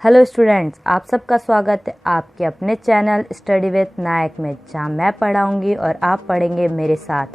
Hello students, आप सबका स्वागत है आपके अपने चैनल स्टडी विद नायक में, जहां मैं पढ़ाऊंगी और आप पढ़ेंगे मेरे साथ।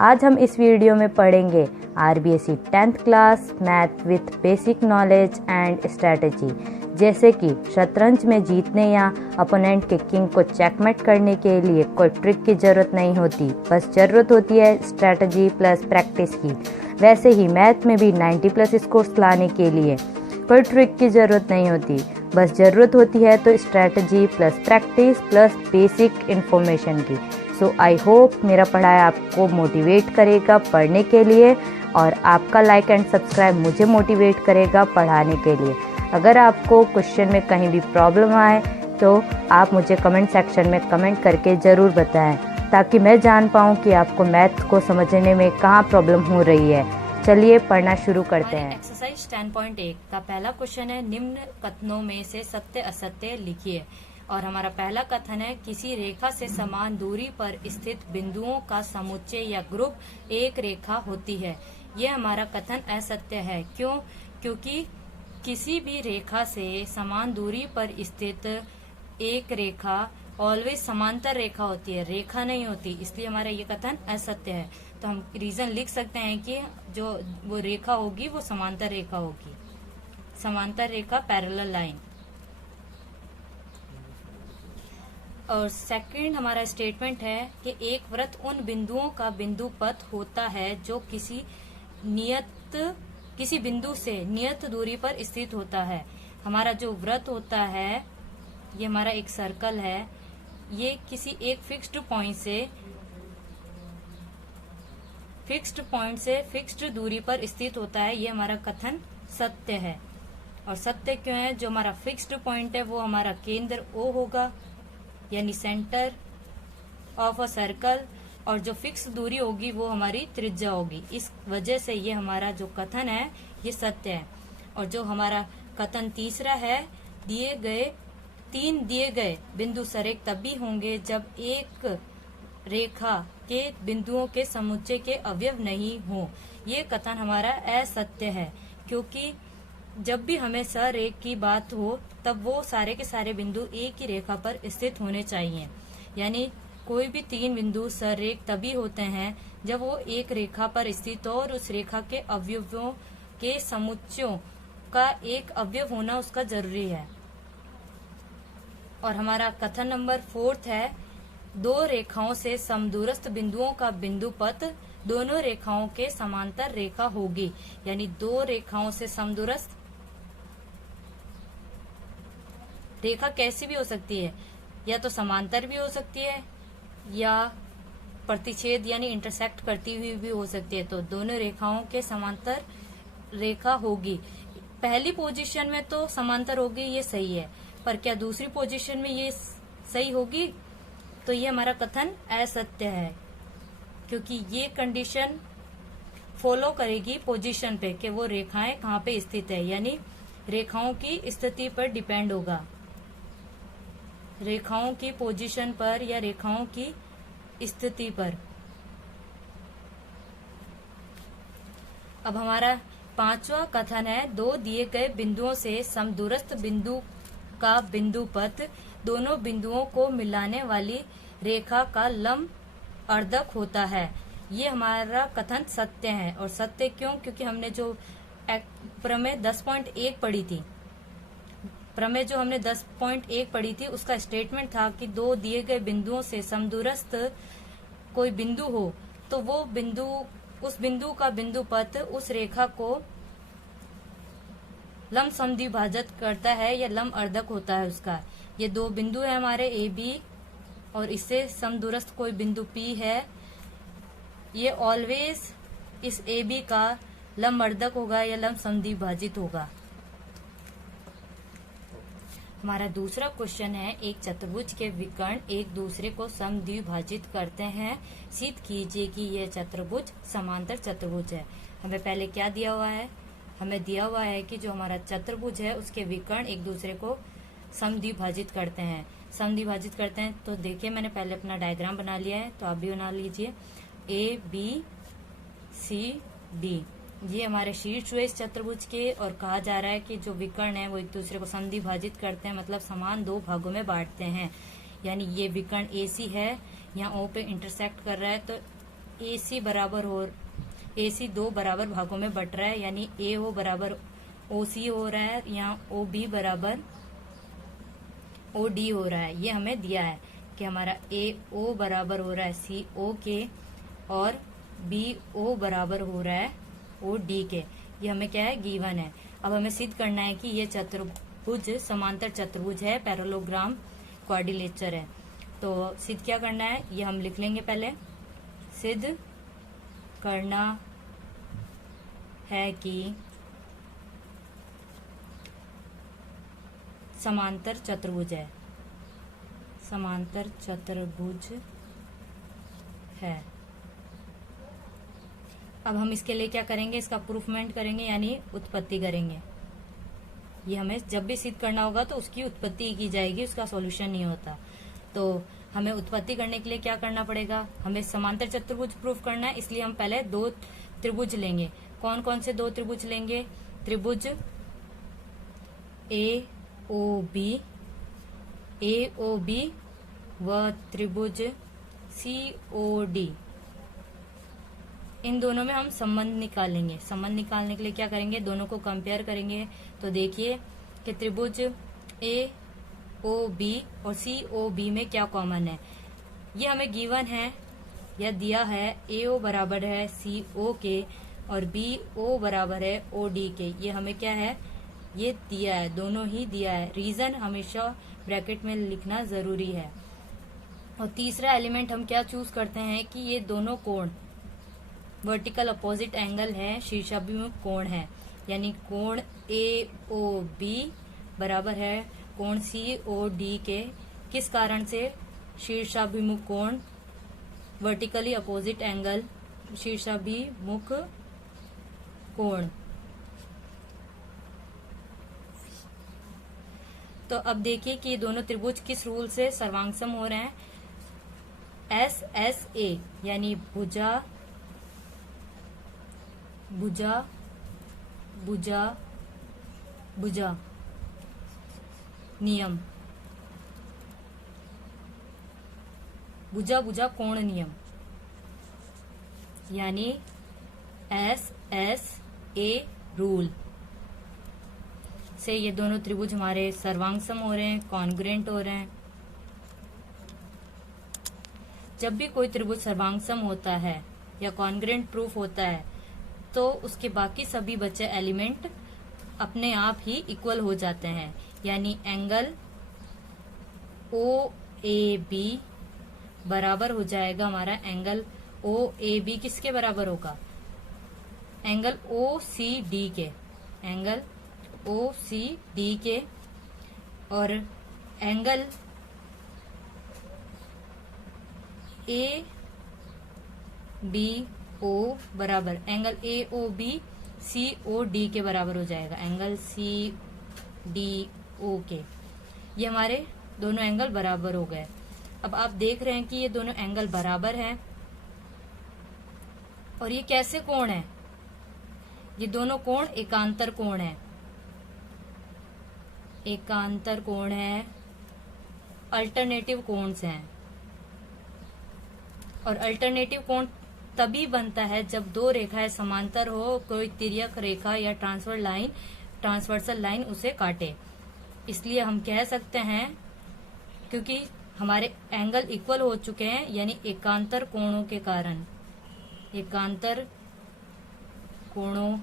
आज हम इस वीडियो में पढ़ेंगे RBSC 10th class math with basic knowledge and strategy, जैसे कि शतरंज में जीतने या अपोनेंट के किंग को चेकमेट करने के लिए कोई ट्रिक की ज़रूरत नहीं होती, बस ज़रूरत होती है स्ट्रेटजी प्लस प्रैक्टिस की। वैसे ही मैथ में भी 90+ स्कोर्स लाने के लिए कोई ट्रिक की ज़रूरत नहीं होती, बस ज़रूरत होती है तो strategy plus practice plus basic information की। सो आई होप मेरा पढ़ाई आपको मोटिवेट करेगा पढ़ने के लिए, और आपका लाइक एंड सब्सक्राइब मुझे मोटिवेट करेगा पढ़ाने के लिए। अगर आपको क्वेश्चन में कहीं भी प्रॉब्लम आए तो आप मुझे कमेंट सेक्शन में कमेंट करके ज़रूर बताएं, ताकि मैं जान पाऊँ कि आपको मैथ को समझने में कहाँ प्रॉब्लम हो रही है। चलिए पढ़ना शुरू करते हैं। एक्सरसाइज 10.1 का पहला क्वेश्चन है, निम्न कथनों में से सत्य असत्य लिखिए। और हमारा पहला कथन है, किसी रेखा से समान दूरी पर स्थित बिंदुओं का समुच्चय या ग्रुप एक रेखा होती है। यह हमारा कथन असत्य है। क्यों? क्योंकि किसी भी रेखा से समान दूरी पर स्थित एक रेखा ऑलवेज समांतर रेखा होती है, रेखा नहीं होती, इसलिए हमारा ये कथन असत्य है। तो हम रीजन लिख सकते हैं कि जो वो रेखा होगी वो समांतर रेखा होगी, समांतर रेखा पैरेलल लाइन। और सेकंड हमारा स्टेटमेंट है कि एक वृत्त उन बिंदुओं का बिंदु पथ होता है जो किसी बिंदु से नियत दूरी पर स्थित होता है। हमारा जो वृत्त होता है, ये हमारा एक सर्कल है, ये किसी एक फिक्स्ड पॉइंट से फिक्स्ड दूरी पर स्थित होता है। ये हमारा कथन सत्य है। और सत्य क्यों है? जो हमारा फिक्स्ड पॉइंट है वो हमारा केंद्र O होगा, यानी सेंटर ऑफ अ सर्कल, और जो फिक्स दूरी होगी वो हमारी त्रिज्या होगी। इस वजह से ये हमारा जो कथन है ये सत्य है। और जो हमारा कथन तीसरा है, तीन दिए गए बिंदु सरेख तभी होंगे जब एक रेखा के बिंदुओं के समुच्चय के अवयव नहीं हो। ये कथन हमारा असत्य है, क्योंकि जब भी हमें सरेख की बात हो तब वो सारे के सारे बिंदु एक ही रेखा पर स्थित होने चाहिए। यानी कोई भी तीन बिंदु सरेख तभी होते हैं जब वो एक रेखा पर स्थित हो और उस रेखा के अवयवों के समुच्चयों का एक अवयव होना उसका जरूरी है। और हमारा कथन नंबर 4 है, दो रेखाओं से समदूरस्थ बिंदुओं का बिंदु पथ दोनों रेखाओं के समांतर रेखा होगी। यानी दो रेखाओं से समदूरस्थ रेखा कैसी भी हो सकती है, या तो समांतर भी हो सकती है या प्रतिच्छेद यानी इंटरसेक्ट करती हुई भी हो सकती है। तो दोनों रेखाओं के समांतर रेखा होगी। पहली पोजीशन में तो समांतर होगी, ये सही है, पर क्या दूसरी पोजीशन में ये सही होगी? तो ये हमारा कथन असत्य है, क्योंकि ये कंडीशन फॉलो करेगी पोजीशन पे कि वो रेखाएं कहाँ पे स्थित है, यानी रेखाओं की स्थिति पर डिपेंड होगा, रेखाओं की पोजीशन पर या रेखाओं की स्थिति पर। अब हमारा पांचवा कथन है, दो दिए गए बिंदुओं से समदूरस्थ बिंदु का बिंदु पथ दोनों बिंदुओं को मिलाने वाली रेखा का लंब अर्धक होता है। ये हमारा कथन सत्य है। और सत्य क्यों? क्योंकि हमने जो प्रमेय 10.1 पढ़ी थी, प्रमेय जो हमने 10.1 पढ़ी थी उसका स्टेटमेंट था कि दो दिए गए बिंदुओं से समदूरस्थ कोई बिंदु हो तो वो बिंदु, उस बिंदु का बिंदु पथ उस रेखा को लंब समद्विभाजक करता है या लंब अर्धक होता है उसका। ये दो बिंदु है हमारे ए बी, और इससे समदूरस्थ कोई बिंदु P है, ये ऑलवेज इस ए बी का लंब अर्धक होगा या लंब समद्विभाजित होगा। हमारा दूसरा क्वेश्चन है, एक चतुर्भुज के विकर्ण एक दूसरे को समद्विभाजित करते हैं, सिद्ध कीजिए कि यह चतुर्भुज समांतर चतुर्भुज है। हमें पहले क्या दिया हुआ है? हमें दिया हुआ है कि जो हमारा चतुर्भुज है उसके विकर्ण एक दूसरे को समद्विभाजित करते हैं। समद्विभाजित करते हैं तो देखिए, मैंने पहले अपना डायग्राम बना लिया है, तो आप भी बना लीजिए। A B C D, ये हमारे शीर्ष हुए इस चतुर्भुज के, और कहा जा रहा है कि जो विकर्ण है वो एक दूसरे को संधि भाजित करते हैं, मतलब समान दो भागों में बांटते हैं। यानी ये विकर्ण AC है, यहाँ O पे इंटरसेक्ट कर रहा है, तो AC दो बराबर भागों में बट रहा है, यानी AO बराबर OC हो रहा है, यहाँ OB बराबर OD हो रहा है। ये हमें दिया है कि हमारा AO बराबर हो रहा है CO के, और BO बराबर हो रहा है OD के। ये हमें क्या है, गिवन है। अब हमें सिद्ध करना है कि ये चतुर्भुज समांतर चतुर्भुज है, पैरेललोग्राम क्वाड्रिलेटरल है। तो सिद्ध क्या करना है, ये हम लिख लेंगे पहले। सिद्ध करना है कि समांतर चतुर्भुज है, समांतर चतुर्भुज है। अब हम इसके लिए क्या करेंगे, इसका प्रूफमेंट करेंगे, यानी उत्पत्ति करेंगे। ये हमें जब भी सिद्ध करना होगा तो उसकी उत्पत्ति की जाएगी, उसका सॉल्यूशन नहीं होता। तो हमें उत्पत्ति करने के लिए क्या करना पड़ेगा, हमें समांतर चतुर्भुज प्रूफ करना है, इसलिए हम पहले दो त्रिभुज लेंगे। कौन कौन से दो त्रिभुज लेंगे, त्रिभुज AOB व त्रिभुज COD। इन दोनों में हम संबंध निकालेंगे। संबंध निकालने के लिए क्या करेंगे, दोनों को कंपेयर करेंगे। तो देखिए कि त्रिभुज AOB और COB में क्या कॉमन है। ये हमें गिवन है या दिया है, AO बराबर है CO के और BO बराबर है OD के। ये हमें क्या है, ये दिया है, दोनों ही दिया है। रीजन हमेशा ब्रैकेट में लिखना जरूरी है। और तीसरा एलिमेंट हम क्या चूज करते हैं कि ये दोनों कोण वर्टिकल अपोजिट एंगल है, शीर्षाभिमुख कोण है, यानी कोण AOB बराबर है कोण COD के। किस कारण से, शीर्षाभिमुख कोण वर्टिकली अपोजिट एंगल, शीर्षाभिमुख कोण। तो अब देखिए कि ये दोनों त्रिभुज किस रूल से सर्वांगसम हो रहे हैं। SSA यानी भुजा भुजा भुजा भुजा नियम, भुजा भुजा कोण नियम, यानी SSA रूल से ये दोनों त्रिभुज हमारे सर्वांगसम हो रहे हैं, कॉन्ग्रुएंट हो रहे हैं। जब भी कोई त्रिभुज सर्वांगसम होता है या कॉन्ग्रुएंट प्रूफ होता है तो उसके बाकी सभी बचे एलिमेंट अपने आप ही इक्वल हो जाते हैं, यानी एंगल OAB बराबर हो जाएगा हमारा एंगल OAB किसके बराबर होगा, एंगल OCD के, एंगल OCD के। और एंगल ABO बराबर एंगल AOB COD के बराबर हो जाएगा, एंगल CDO के। ये हमारे दोनों एंगल बराबर हो गए। अब आप देख रहे हैं कि ये दोनों एंगल बराबर हैं। और ये कैसे कोण है, ये दोनों कोण एकांतर कोण है, एकांतर कोण है, अल्टरनेटिव कोण्स हैं। और अल्टरनेटिव कोण तभी बनता है जब दो रेखाएं समांतर हो, कोई तिर्यक रेखा या ट्रांसवर्सल लाइन उसे काटे। इसलिए हम कह सकते हैं, क्योंकि हमारे एंगल इक्वल हो चुके हैं, यानी एकांतर कोणों के कारण, एकांतर कोणों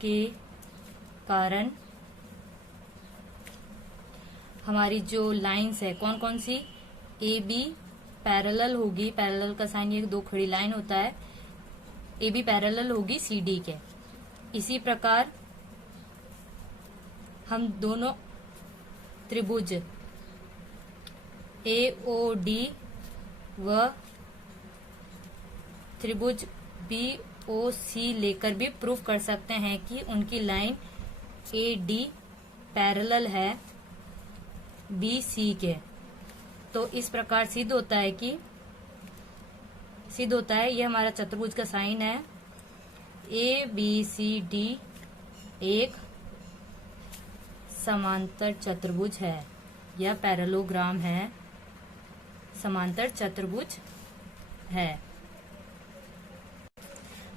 के कारण हमारी जो लाइंस है कौन कौन सी, AB पैरेलल होगी, पैरेलल का साइन ये दो खड़ी लाइन होता है, AB पैरेलल होगी CD के। इसी प्रकार हम दोनों त्रिभुज AOD व त्रिभुज BOC लेकर भी प्रूफ कर सकते हैं कि उनकी लाइन AD पैरेलल है BC के। तो इस प्रकार सिद्ध होता है, ये हमारा चतुर्भुज का साइन है, ABCD एक समांतर चतुर्भुज है, यह पैरेललोग्राम है, समांतर चतुर्भुज है।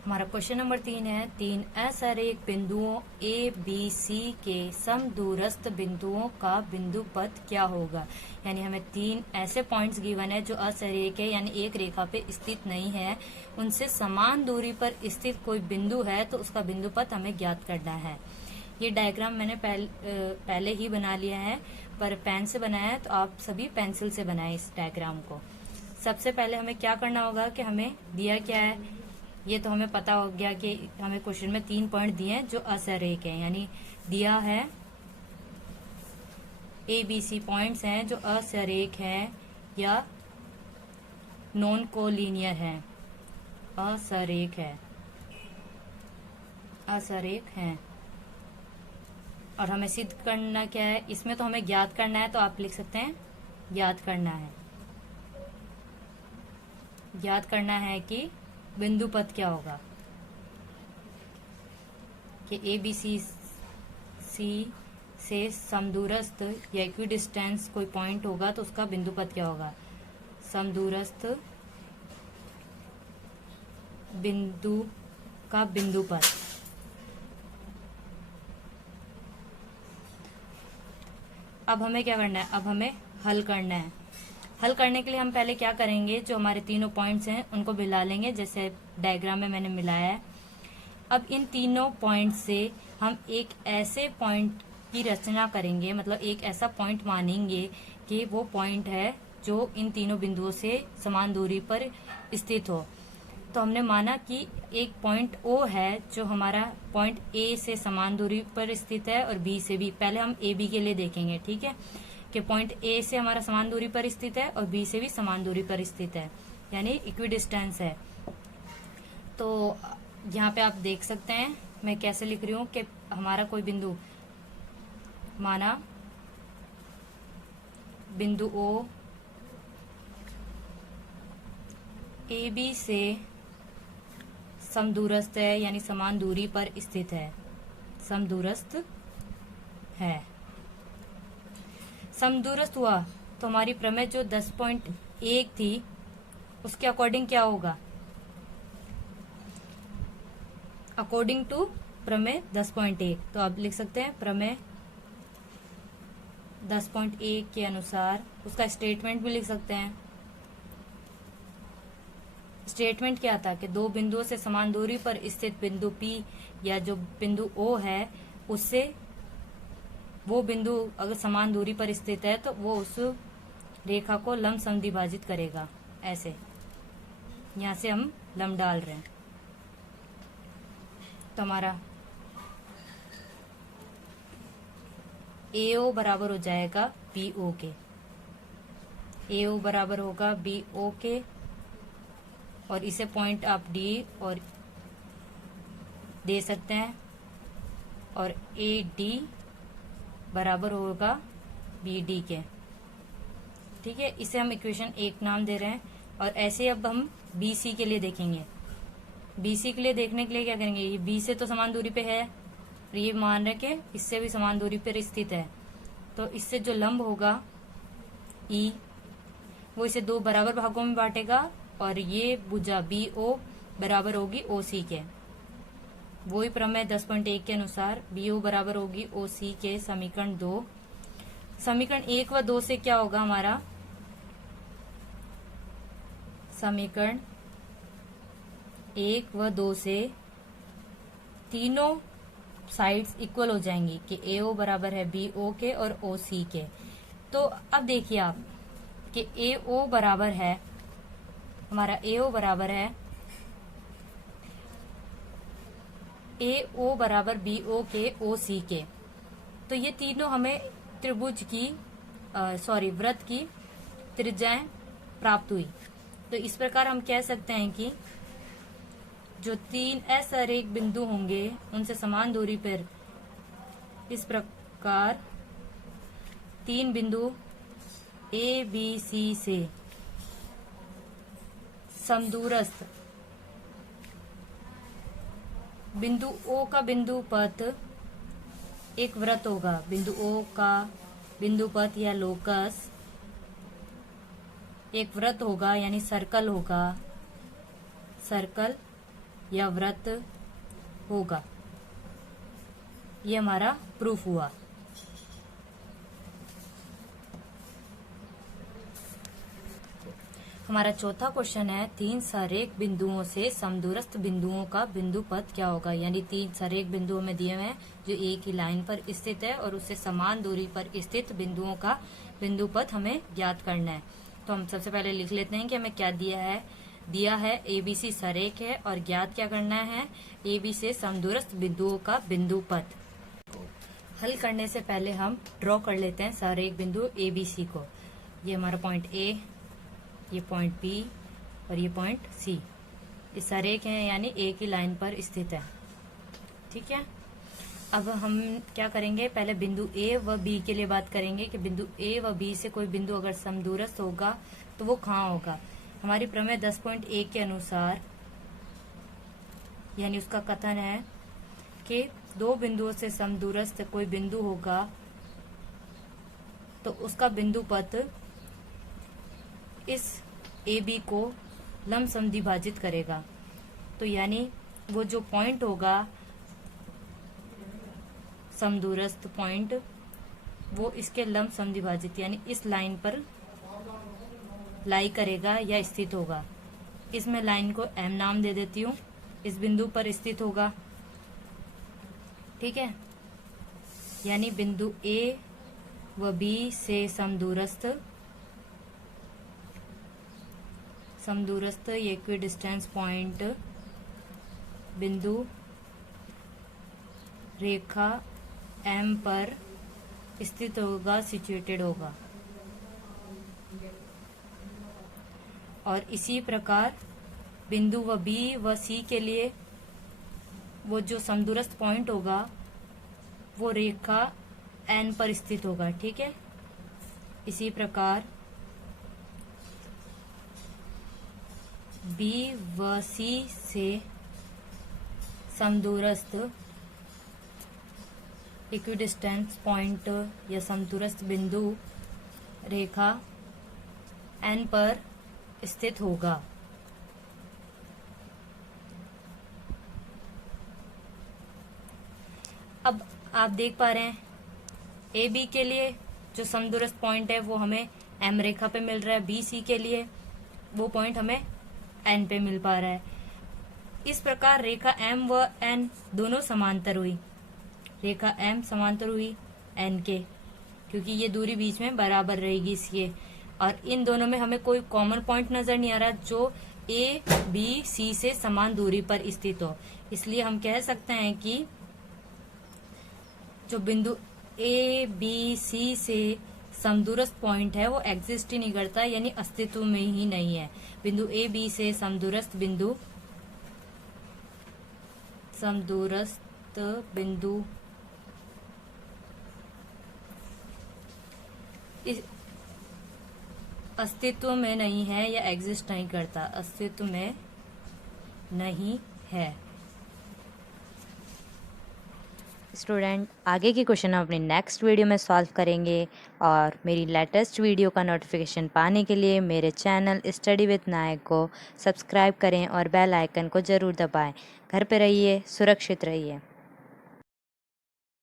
हमारा क्वेश्चन नंबर 3 है, 3 असरेख बिंदुओं A, B, C के समदूरस्थ बिंदुओं का बिंदु पथ क्या होगा। यानी हमें 3 ऐसे पॉइंट्स गिवन है जो असरेख है, यानी एक रेखा पे स्थित नहीं है, उनसे समान दूरी पर स्थित कोई बिंदु है तो उसका बिंदु पथ हमें ज्ञात करना है। ये डायग्राम मैंने पहले ही बना लिया है, पर पेन से बनाया है, तो आप सभी पेंसिल से बनाए इस डायग्राम को। सबसे पहले हमें क्या करना होगा कि हमें दिया क्या है, ये तो हमें पता हो गया कि हमें क्वेश्चन में 3 पॉइंट दिए हैं जो असरेख हैं, यानी दिया है ABC पॉइंट्स हैं जो असरेख हैं या नॉन कोलिनियर हैं, असरेख है, असरेख हैं। और हमें सिद्ध करना क्या है, इसमें तो हमें ज्ञात करना है, तो आप लिख सकते हैं ज्ञात करना है। ज्ञात करना है कि बिंदु पथ क्या होगा, कि ABC से समदूरस्थ या इक्विडिस्टेंस कोई पॉइंट होगा तो उसका बिंदु पथ क्या होगा। समदूरस्थ बिंदु का बिंदु पथ। अब हमें क्या करना है, अब हमें हल करना है। हल करने के लिए हम पहले क्या करेंगे, जो हमारे तीनों पॉइंट्स हैं उनको मिला लेंगे, जैसे डायग्राम में मैंने मिलाया है। अब इन तीनों पॉइंट से हम एक ऐसे पॉइंट की रचना करेंगे, मतलब एक ऐसा पॉइंट मानेंगे कि वो पॉइंट है जो इन तीनों बिंदुओं से समान दूरी पर स्थित हो। तो हमने माना कि एक पॉइंट O है जो हमारा पॉइंट A से समान दूरी पर स्थित है और B से भी। पहले हम AB के लिए देखेंगे, ठीक है, कि पॉइंट A से हमारा समान दूरी पर स्थित है और B से भी समान दूरी पर स्थित है, यानी इक्विडिस्टेंस है। तो यहाँ पे आप देख सकते हैं मैं कैसे लिख रही हूँ कि हमारा कोई बिंदु, माना बिंदु O AB से समदूरस्थ है, यानी समान दूरी पर स्थित है, समदूरस्थ है। समदूरस्थ हुआ तो हमारी प्रमेय जो 10.1 थी उसके अकॉर्डिंग क्या होगा, अकॉर्डिंग टू प्रमेय 10.1। तो आप लिख सकते हैं प्रमेय 10.1 के अनुसार, उसका स्टेटमेंट भी लिख सकते हैं। स्टेटमेंट क्या था कि दो बिंदुओं से समान दूरी पर स्थित बिंदु P या जो बिंदु O है उससे वो बिंदु अगर समान दूरी पर स्थित है तो वो उस रेखा को लंब समद्विभाजित करेगा। ऐसे यहां से हम लंब डाल रहे हैं, तो हमारा AO बराबर हो जाएगा BO के, AO बराबर होगा BO के, और इसे पॉइंट आप D और दे सकते हैं, और AD बराबर होगा BD के, ठीक है। इसे हम इक्वेशन 1 नाम दे रहे हैं। और ऐसे अब हम BC के लिए देखेंगे। BC के लिए देखने के लिए क्या करेंगे, ये B से तो समान दूरी पे है और ये मान रहे कि इससे भी समान दूरी पर स्थित है, तो इससे जो लंब होगा E वो इसे 2 बराबर भागों में बांटेगा और ये भुजा BO बराबर होगी OC के। वही प्रमेय 10.1 के अनुसार BO बराबर होगी OC के समीकरण 2। समीकरण 1 व 2 से क्या होगा हमारा, समीकरण 1 व 2 से तीनों साइड्स इक्वल हो जाएंगी कि AO बराबर है BO के और OC के। तो अब देखिए आप कि AO बराबर है, हमारा AO बराबर है AO बराबर BO के OC के। तो ये तीनों हमें त्रिभुज की वृत्त की त्रिज्याएं प्राप्त हुई। तो इस प्रकार हम कह सकते हैं कि जो 3 असरेख बिंदु होंगे उनसे समान दूरी पर इस प्रकार 3 बिंदु ABC से समदूरस्थ बिंदु ओ का बिंदु पथ एक वृत्त होगा। बिंदु ओ का बिंदु पथ या लोकस एक वृत्त होगा, यानी सर्कल होगा, सर्कल या वृत्त होगा। ये हमारा प्रूफ हुआ। हमारा चौथा क्वेश्चन है, तीन सरेख बिंदुओं से समदूरस्थ बिंदुओं का बिंदु पथ क्या होगा। यानी तीन सरेख बिंदु हमें दिए हुए हैं जो एक ही लाइन पर स्थित है और उससे समान दूरी पर स्थित बिंदुओं का बिंदु पथ हमें ज्ञात करना है। तो हम सबसे पहले लिख लेते हैं कि हमें क्या दिया है ABC सरेख है और ज्ञात क्या करना है, AB से समदूरस्थ बिंदुओं का बिंदु पथ। हल करने से पहले हम ड्रॉ कर लेते हैं सरेख बिंदु ABC को। ये हमारा पॉइंट A, ये पॉइंट B और ये पॉइंट C। ये सरेख हैं यानी एक ही लाइन पर स्थित है। ठीक है, अब हम क्या करेंगे, पहले बिंदु A व B के लिए बात करेंगे कि बिंदु A व B से कोई बिंदु अगर समदूरस्थ होगा तो वो कहाँ होगा। हमारी प्रमेय 10.1 के अनुसार, यानी उसका कथन है कि दो बिंदुओं से समदूरस्थ कोई बिंदु होगा तो उसका बिंदु पथ इस AB को लंब समद्विभाजित करेगा। तो यानी वो जो पॉइंट होगा समदूरस्थ पॉइंट, वो इसके लंब समद्विभाजित यानी इस लाइन पर लाई करेगा या स्थित होगा। इसमें लाइन को M नाम दे देती हूँ, इस बिंदु पर स्थित होगा। ठीक है, यानी बिंदु A व B से समदूरस्थ इक्विडिस्टेंस पॉइंट बिंदु रेखा M पर स्थित होगा, सिचुएटेड होगा। और इसी प्रकार बिंदु व B व C के लिए वो जो समदूरस्थ पॉइंट होगा वो रेखा N पर स्थित होगा। ठीक है, इसी प्रकार B व C से समदूरस्थ इक्विडिस्टेंस पॉइंट या समदूरस्थ बिंदु रेखा N पर स्थित होगा। अब आप देख पा रहे हैं AB के लिए जो समदूरस्थ पॉइंट है वो हमें M रेखा पे मिल रहा है, BC के लिए वो पॉइंट हमें N पे मिल पा रहा है। इस प्रकार रेखा M व N दोनों समांतर हुई, रेखा M समांतर हुई N के, क्योंकि ये दूरी बीच में बराबर रहेगी इसलिए। और इन दोनों में हमें कोई कॉमन पॉइंट नजर नहीं आ रहा जो A, B, C से समान दूरी पर स्थित हो। इसलिए हम कह सकते हैं कि जो बिंदु A, B, C से समदूरस्थ पॉइंट है वो एग्जिस्ट ही नहीं करता, यानी अस्तित्व में ही नहीं है। बिंदु A, B से समदूरस्थ बिंदु इस अस्तित्व में नहीं है या एग्जिस्ट नहीं करता, अस्तित्व में नहीं है। स्टूडेंट, आगे के क्वेश्चन हम अपने नेक्स्ट वीडियो में सॉल्व करेंगे और मेरी लेटेस्ट वीडियो का नोटिफिकेशन पाने के लिए मेरे चैनल स्टडी विद नायक को सब्सक्राइब करें और बेल आइकन को ज़रूर दबाएं। घर पे रहिए, सुरक्षित रहिए।